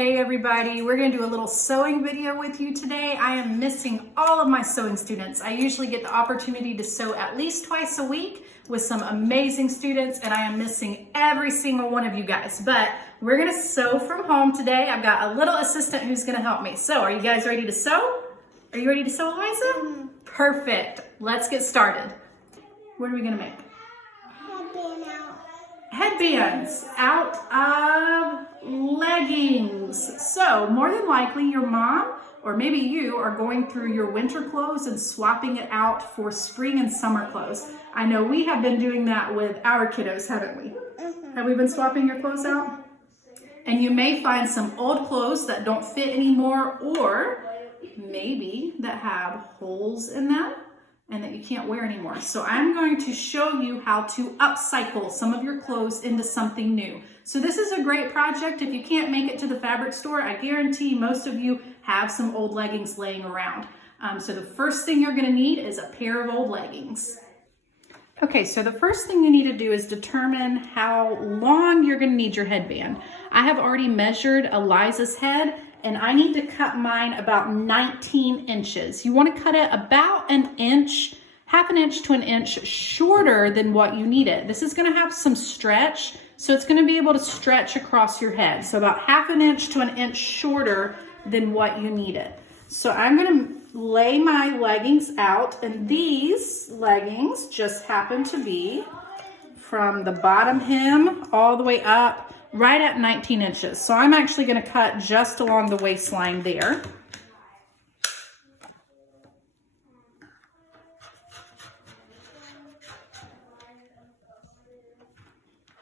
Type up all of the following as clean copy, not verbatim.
Hey everybody, we're going to do a little sewing video with you today. I am missing all of my sewing students. I usually get the opportunity to sew at least twice a week with some amazing students, and I am missing every single one of you guys. But we're going to sew from home today. I've got a little assistant who's going to help me. So are you guys ready to sew? Are you ready to sew, Eliza? Mm-hmm. Perfect. Let's get started. What are we going to make? Headbands out of leggings. So more than likely your mom or maybe you are going through your winter clothes and swapping it out for spring and summer clothes. I know we have been doing that with our kiddos, haven't we? Mm-hmm. Have we been swapping your clothes out? And you may find some old clothes that don't fit anymore, or maybe that have holes in them and that you can't wear anymore. So I'm going to show you how to upcycle some of your clothes into something new. So this is a great project. If you can't make it to the fabric store, I guarantee most of you have some old leggings laying around. So the first thing you're gonna need is a pair of old leggings. Okay, so the first thing you need to do is determine how long you're gonna need your headband. I have already measured Eliza's head, and I need to cut mine about 19 inches. You want to cut it about an inch, half an inch to an inch shorter than what you need it. This is going to have some stretch, so it's going to be able to stretch across your head. So about half an inch to an inch shorter than what you need it. So I'm going to lay my leggings out, and these leggings just happen to be from the bottom hem all the way up right at 19 inches. So I'm actually going to cut just along the waistline there.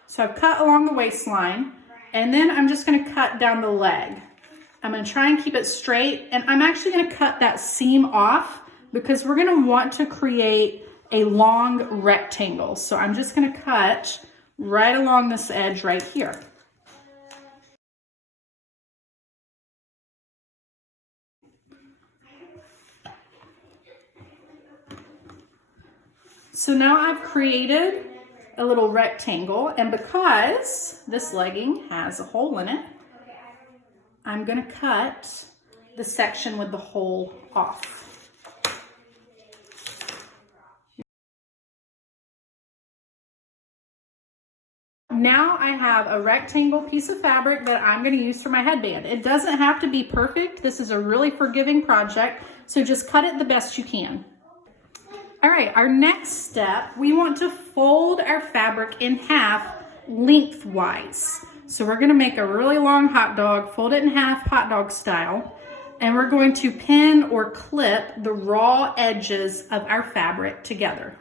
So I've cut along the waistline, and then I'm just going to cut down the leg. I'm going to try and keep it straight, and I'm actually going to cut that seam off because we're going to want to create a long rectangle. So I'm just going to cut right along this edge right here. So now I've created a little rectangle, and because this legging has a hole in it, I'm going to cut the section with the hole off. Now I have a rectangle piece of fabric that I'm going to use for my headband. It doesn't have to be perfect. This is a really forgiving project, so just cut it the best you can. All right, our next step, we want to fold our fabric in half lengthwise. So we're gonna make a really long hot dog, fold it in half hot dog style, and we're going to pin or clip the raw edges of our fabric together.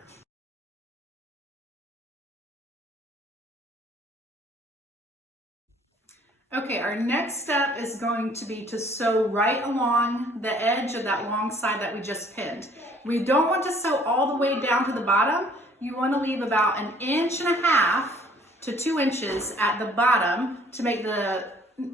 Okay, our next step is going to be to sew right along the edge of that long side that we just pinned. We don't want to sew all the way down to the bottom. You want to leave about 1.5 inches to 2 inches at the bottom to make the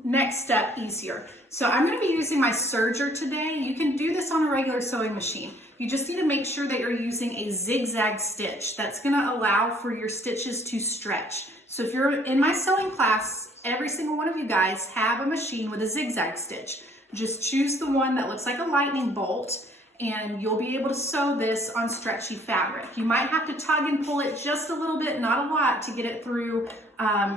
next step easier. So I'm going to be using my serger today. You can do this on a regular sewing machine. You just need to make sure that you're using a zigzag stitch. That's going to allow for your stitches to stretch. So if you're in my sewing class, every single one of you guys have a machine with a zigzag stitch. Just choose the one that looks like a lightning bolt, and you'll be able to sew this on stretchy fabric. You might have to tug and pull it just a little bit, not a lot, to get it through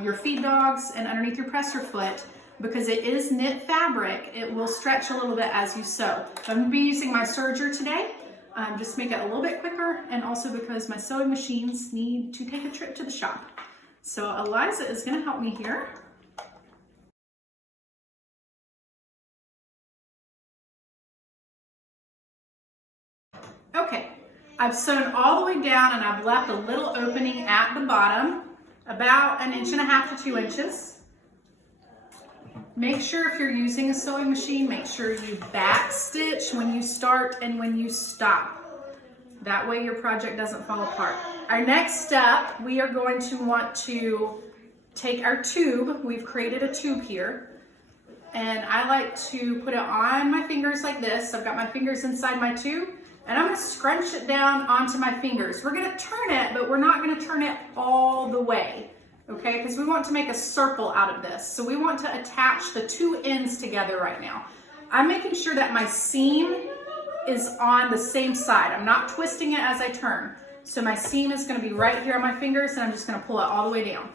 your feed dogs and underneath your presser foot. Because it is knit fabric, it will stretch a little bit as you sew. So I'm going to be using my serger today, just to make it a little bit quicker, and also because my sewing machines need to take a trip to the shop. So Eliza is going to help me here. Okay, I've sewn all the way down, and I've left a little opening at the bottom, about 1.5 to 2 inches. Make sure if you're using a sewing machine, make sure you back stitch when you start and when you stop. That way your project doesn't fall apart. Our next step, we are going to want to take our tube. We've created a tube here, and I like to put it on my fingers like this. I've got my fingers inside my tube, and I'm going to scrunch it down onto my fingers. We're going to turn it, but we're not going to turn it all the way. okay? Because we want to make a circle out of this. So we want to attach the two ends together right now. I'm making sure that my seam is on the same side. I'm not twisting it as I turn. So my seam is going to be right here on my fingers, and I'm just going to pull it all the way down.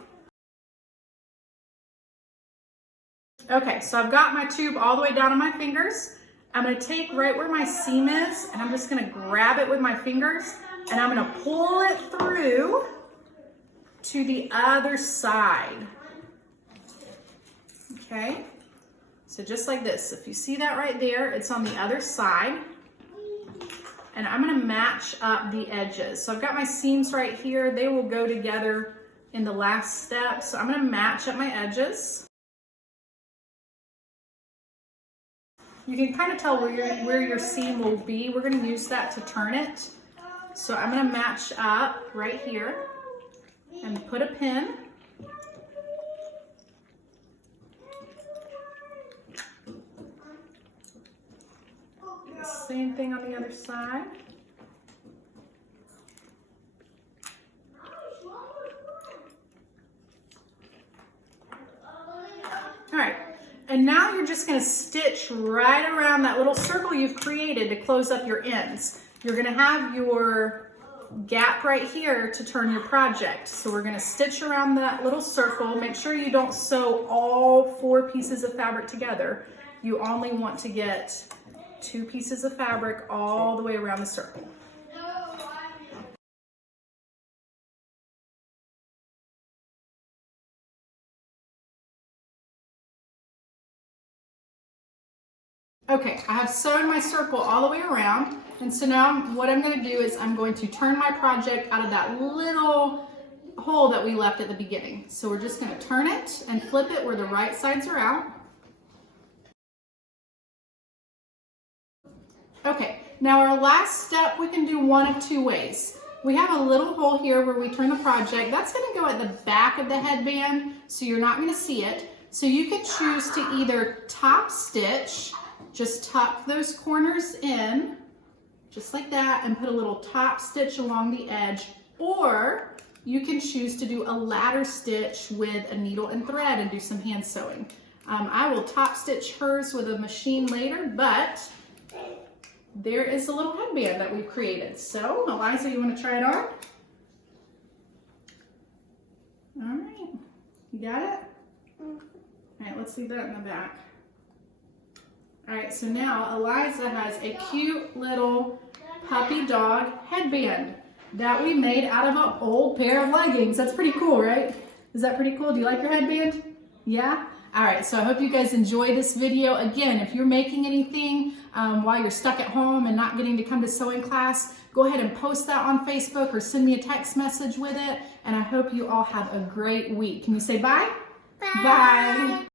Okay, so I've got my tube all the way down on my fingers. I'm going to take right where my seam is, and I'm just going to grab it with my fingers, and I'm going to pull it through to the other side. Okay, so just like this. If you see that right there, it's on the other side. And I'm going to match up the edges. So I've got my seams right here. They will go together in the last step. So I'm going to match up my edges. You can kind of tell where your seam will be. We're going to use that to turn it. So I'm going to match up right here and put a pin. Same thing on the other side. All right, and now you're just going to stitch right around that little circle you've created to close up your ends. You're going to have your gap right here to turn your project. So we're going to stitch around that little circle. Make sure you don't sew all 4 pieces of fabric together. You only want to get 2 pieces of fabric all the way around the circle. Okay, I have sewn my circle all the way around, and so now what I'm going to do is I'm going to turn my project out of that little hole that we left at the beginning. So we're just going to turn it and flip it where the right sides are out. Okay, now our last step, we can do one of 2 ways. We have a little hole here where we turn the project. That's going to go at the back of the headband, so you're not going to see it. So you could choose to either top stitch, just tuck those corners in, just like that, and put a little top stitch along the edge, or you can choose to do a ladder stitch with a needle and thread and do some hand sewing. I will top stitch hers with a machine later, but there is a little headband that we've created. So, Eliza, you want to try it on? All right, you got it? All right, let's leave that in the back. All right, so now Eliza has a cute little puppy dog headband that we made out of an old pair of leggings. That's pretty cool, right? Is that pretty cool? Do you like your headband? Yeah? All right, so I hope you guys enjoy this video. Again, if you're making anything while you're stuck at home and not getting to come to sewing class, go ahead and post that on Facebook or send me a text message with it. And I hope you all have a great week. Can you say bye? Bye. Bye.